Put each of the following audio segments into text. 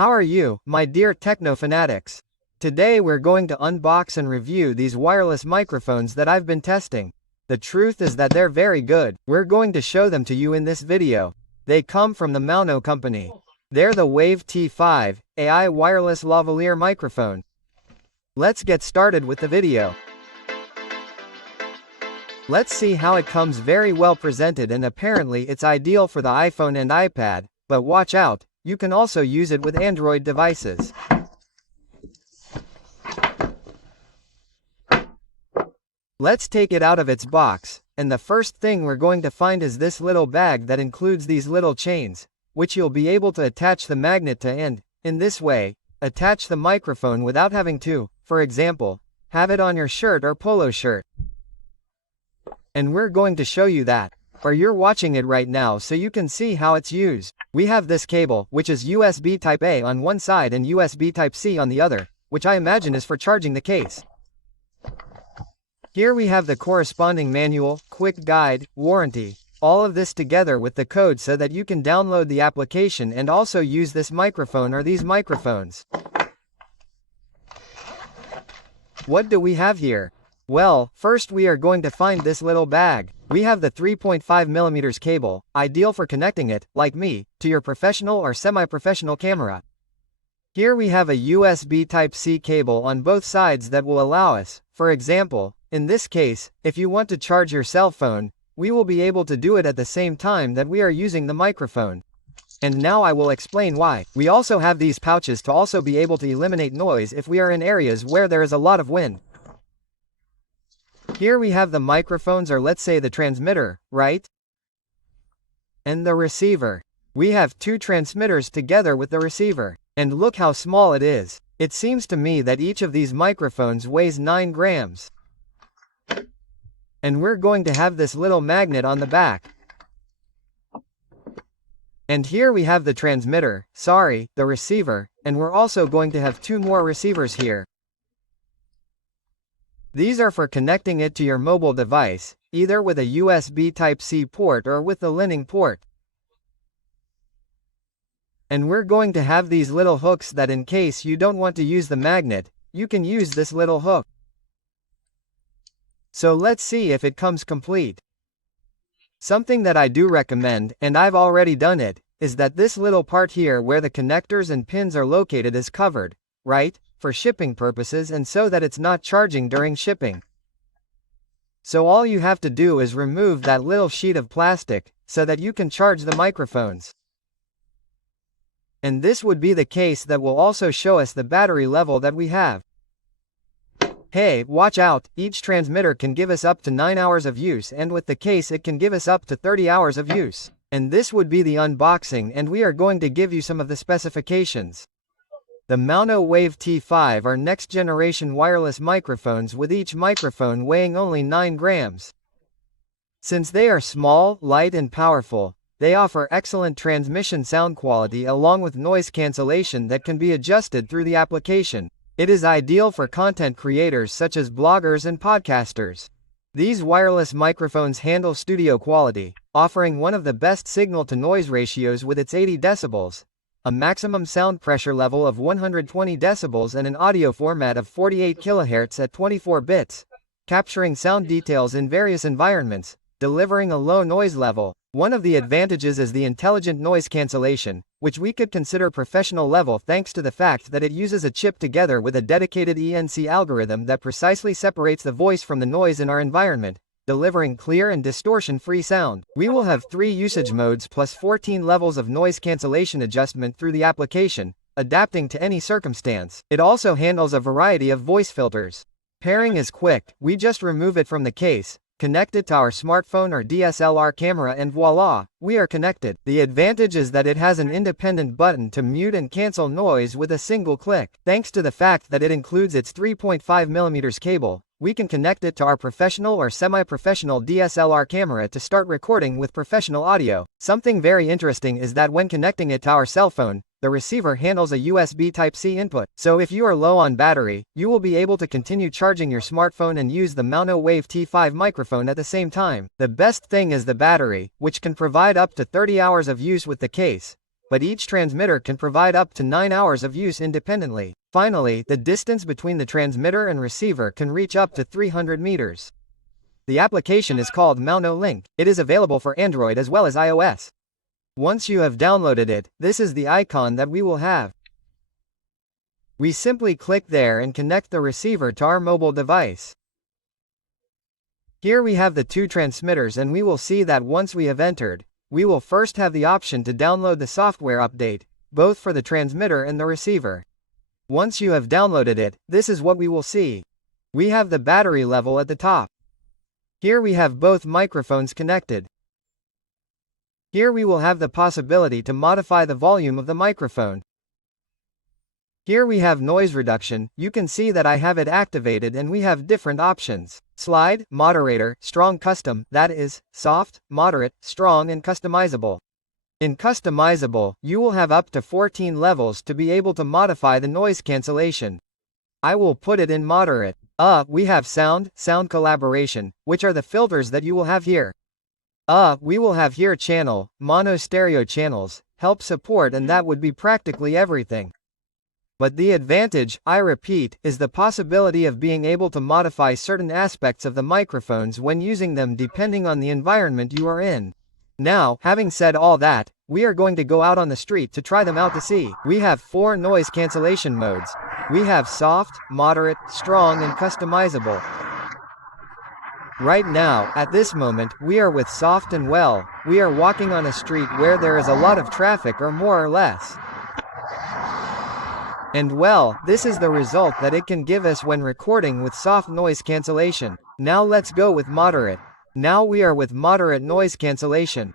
How are you, my dear Technofanatics? Today we're going to unbox and review these wireless microphones that I've been testing. The truth is that they're very good. We're going to show them to you in this video. They come from the Maono company. They're the Wave T5 AI wireless lavalier microphone. Let's get started with the video. Let's see how it comes. Very well presented, and apparently it's ideal for the iPhone and iPad, but watch out, you can also use it with Android devices. Let's take it out of its box, and the first thing we're going to find is this little bag that includes these little chains, which you'll be able to attach the magnet to, and, in this way, attach the microphone without having to, for example, have it on your shirt or polo shirt. And we're going to show you that, or you're watching it right now so you can see how it's used. We have this cable, which is USB Type A on one side and USB Type C on the other, which I imagine is for charging the case. Here we have the corresponding manual, quick guide, warranty, all of this together with the code so that you can download the application and also use this microphone or these microphones. What do we have here? Well, first we are going to find this little bag. We have the 3.5mm cable, ideal for connecting it, like me, to your professional or semi-professional camera. Here we have a USB Type-C cable on both sides that will allow us, for example, in this case, if you want to charge your cell phone, we will be able to do it at the same time that we are using the microphone. And now I will explain why. We also have these pouches to also be able to eliminate noise if we are in areas where there is a lot of wind. Here we have the microphones, or let's say the transmitter, right? And the receiver. We have two transmitters together with the receiver. And look how small it is. It seems to me that each of these microphones weighs 9 grams. And we're going to have this little magnet on the back. And here we have the transmitter, the receiver, and we're also going to have 2 more receivers here. These are for connecting it to your mobile device, either with a USB Type-C port or with the Lightning port. And we're going to have these little hooks that in case you don't want to use the magnet, you can use this little hook. So let's see if it comes complete. Something that I do recommend, and I've already done it, is that this little part here where the connectors and pins are located is covered, right? For shipping purposes and so that it's not charging during shipping. So all you have to do is remove that little sheet of plastic, so that you can charge the microphones. And this would be the case that will also show us the battery level that we have. Hey, watch out, each transmitter can give us up to 9 hours of use, and with the case it can give us up to 30 hours of use. And this would be the unboxing, and we are going to give you some of the specifications. The Maono Wave T5 are next generation wireless microphones with each microphone weighing only 9 grams. Since they are small, light and powerful, they offer excellent transmission sound quality along with noise cancellation that can be adjusted through the application. It is ideal for content creators such as bloggers and podcasters. These wireless microphones handle studio quality, offering one of the best signal-to-noise ratios with its 80 decibels, a maximum sound pressure level of 120 decibels and an audio format of 48 kHz at 24 bits, capturing sound details in various environments, delivering a low noise level. One of the advantages is the intelligent noise cancellation, which we could consider professional level thanks to the fact that it uses a chip together with a dedicated ENC algorithm that precisely separates the voice from the noise in our environment, delivering clear and distortion-free sound. We will have 3 usage modes plus 14 levels of noise cancellation adjustment through the application, adapting to any circumstance. It also handles a variety of voice filters. Pairing is quick. We just remove it from the case, connect it to our smartphone or DSLR camera, and voila, we are connected. The advantage is that it has an independent button to mute and cancel noise with a single click. Thanks to the fact that it includes its 3.5mm cable, we can connect it to our professional or semi-professional DSLR camera to start recording with professional audio. Something very interesting is that when connecting it to our cell phone, the receiver handles a USB Type-C input. So if you are low on battery, you will be able to continue charging your smartphone and use the Maono Wave T5 microphone at the same time. The best thing is the battery, which can provide up to 30 hours of use with the case. but each transmitter can provide up to 9 hours of use independently. Finally, the distance between the transmitter and receiver can reach up to 300 meters. The application is called Maono Link. It is available for Android as well as iOS. Once you have downloaded it, this is the icon that we will have. We simply click there and connect the receiver to our mobile device. Here we have the two transmitters, and we will see that once we have entered, we will first have the option to download the software update, both for the transmitter and the receiver. Once you have downloaded it, this is what we will see. We have the battery level at the top. Here we have both microphones connected. Here we will have the possibility to modify the volume of the microphone. Here we have noise reduction. You can see that I have it activated, and we have different options. Slide, moderator, strong, custom, that is, soft, moderate, strong and customizable. In customizable, you will have up to 14 levels to be able to modify the noise cancellation. I will put it in moderate. We have sound collaboration, which are the filters that you will have here. We will have here channel, mono stereo channels, help support, and that would be practically everything. But the advantage, I repeat, is the possibility of being able to modify certain aspects of the microphones when using them depending on the environment you are in. Now, having said all that, we are going to go out on the street to try them out to see. We have 4 noise cancellation modes. We have soft, moderate, strong and customizable. Right now, at this moment, we are with soft, and well, we are walking on a street where there is a lot of traffic, or more or less. And well, this is the result that it can give us when recording with soft noise cancellation. Now let's go with moderate. Now we are with moderate noise cancellation.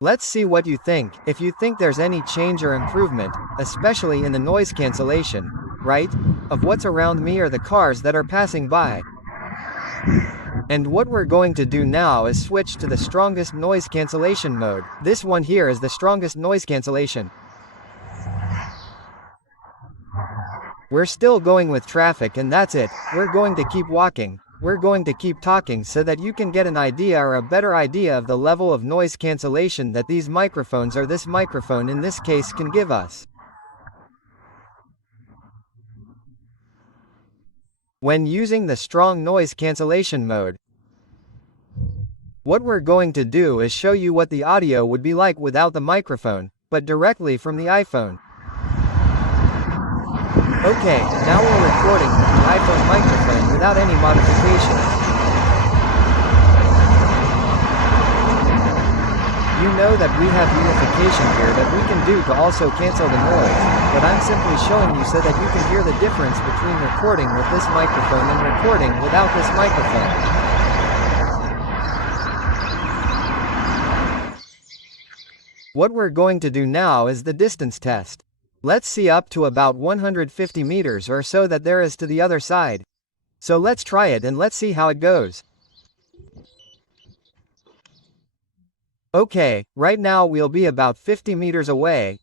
Let's see what you think, if you think there's any change or improvement, especially in the noise cancellation, right? Of what's around me or the cars that are passing by. And what we're going to do now is switch to the strongest noise cancellation mode. This one here is the strongest noise cancellation. We're still going with traffic, and that's it. We're going to keep walking. We're going to keep talking so that you can get an idea, or a better idea, of the level of noise cancellation that these microphones, or this microphone in this case, can give us. When using the strong noise cancellation mode, what we're going to do is show you what the audio would be like without the microphone, but directly from the iPhone. Okay, now we're recording with the iPhone microphone without any modifications. You know that we have unification here that we can do to also cancel the noise, but I'm simply showing you so that you can hear the difference between recording with this microphone and recording without this microphone. What we're going to do now is the distance test. Let's see up to about 150 meters or so that there is to the other side. So let's try it and let's see how it goes. Okay, right now we'll be about 50 meters away.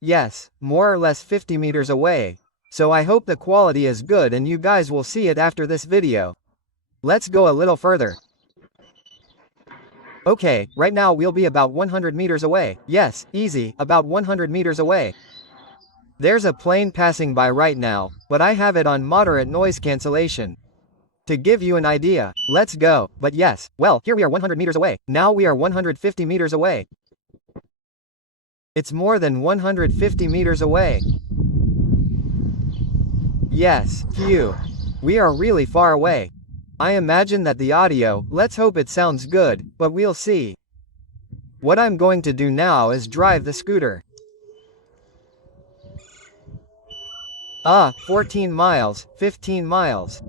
Yes, more or less 50 meters away. So I hope the quality is good and you guys will see it after this video. Let's go a little further. Okay, right now we'll be about 100 meters away. Yes, easy, about 100 meters away. There's a plane passing by right now, but I have it on moderate noise cancellation. To give you an idea, let's go. But yes, well, here we are 100 meters away. Now we are 150 meters away. It's more than 150 meters away. Yes, phew. We are really far away. I imagine that the audio, let's hope it sounds good, but we'll see. What I'm going to do now is drive the scooter. 14 miles, 15 miles.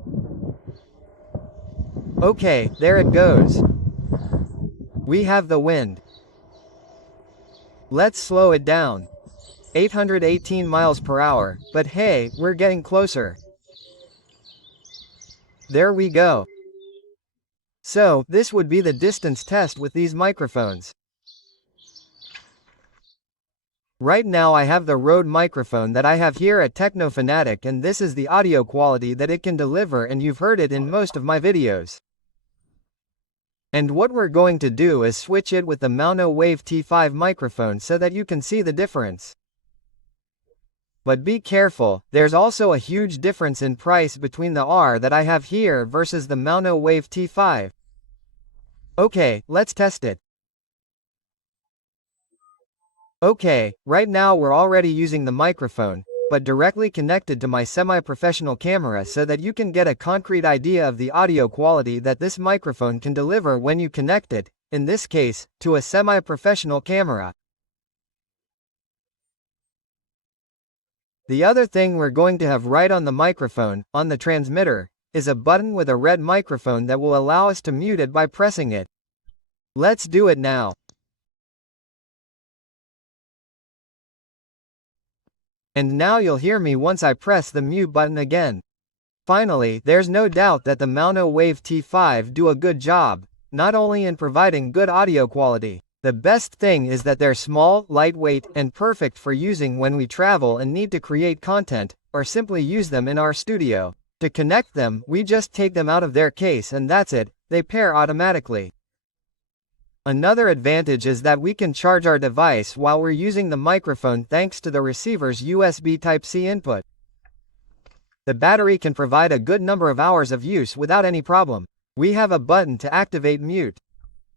Okay, there it goes. We have the wind. Let's slow it down. 818 miles per hour, but hey, we're getting closer. There we go. So, this would be the distance test with these microphones. Right now I have the Rode microphone that I have here at Tecnofanatico, and this is the audio quality that it can deliver, and you've heard it in most of my videos. And what we're going to do is switch it with the Maono Wave T5 microphone so that you can see the difference. But be careful, there's also a huge difference in price between the R that I have here versus the Maono Wave T5. Okay, let's test it. Okay, right now we're already using the microphone, but directly connected to my semi-professional camera so that you can get a concrete idea of the audio quality that this microphone can deliver when you connect it, in this case, to a semi-professional camera. The other thing we're going to have right on the microphone, on the transmitter, is a button with a red microphone that will allow us to mute it by pressing it. Let's do it now. And now you'll hear me once I press the mute button again. Finally, there's no doubt that the Maono Wave T5 do a good job, not only in providing good audio quality. The best thing is that they're small, lightweight, and perfect for using when we travel and need to create content, or simply use them in our studio. To connect them, we just take them out of their case and that's it, they pair automatically. Another advantage is that we can charge our device while we're using the microphone thanks to the receiver's USB Type-C input. The battery can provide a good number of hours of use without any problem. We have a button to activate mute.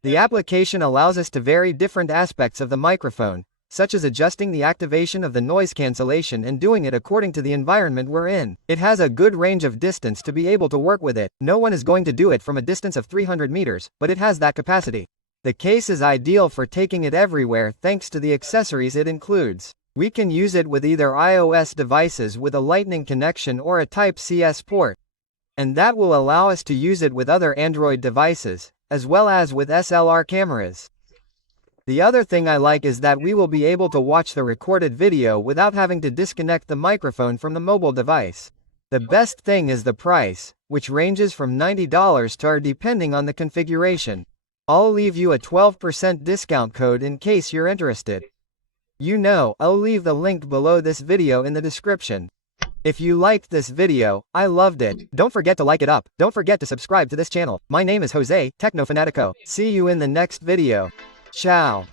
The application allows us to vary different aspects of the microphone, such as adjusting the activation of the noise cancellation and doing it according to the environment we're in. It has a good range of distance to be able to work with it. No one is going to do it from a distance of 300 meters, but it has that capacity. The case is ideal for taking it everywhere thanks to the accessories it includes. We can use it with either iOS devices with a Lightning connection or a Type-C port. And that will allow us to use it with other Android devices, as well as with SLR cameras. The other thing I like is that we will be able to watch the recorded video without having to disconnect the microphone from the mobile device. The best thing is the price, which ranges from $90 to depending on the configuration. I'll leave you a 12% discount code in case you're interested. I'll leave the link below this video in the description. If you liked this video, I loved it. Don't forget to like it up. Don't forget to subscribe to this channel. My name is Jose, Tecnofanatico. See you in the next video. Ciao.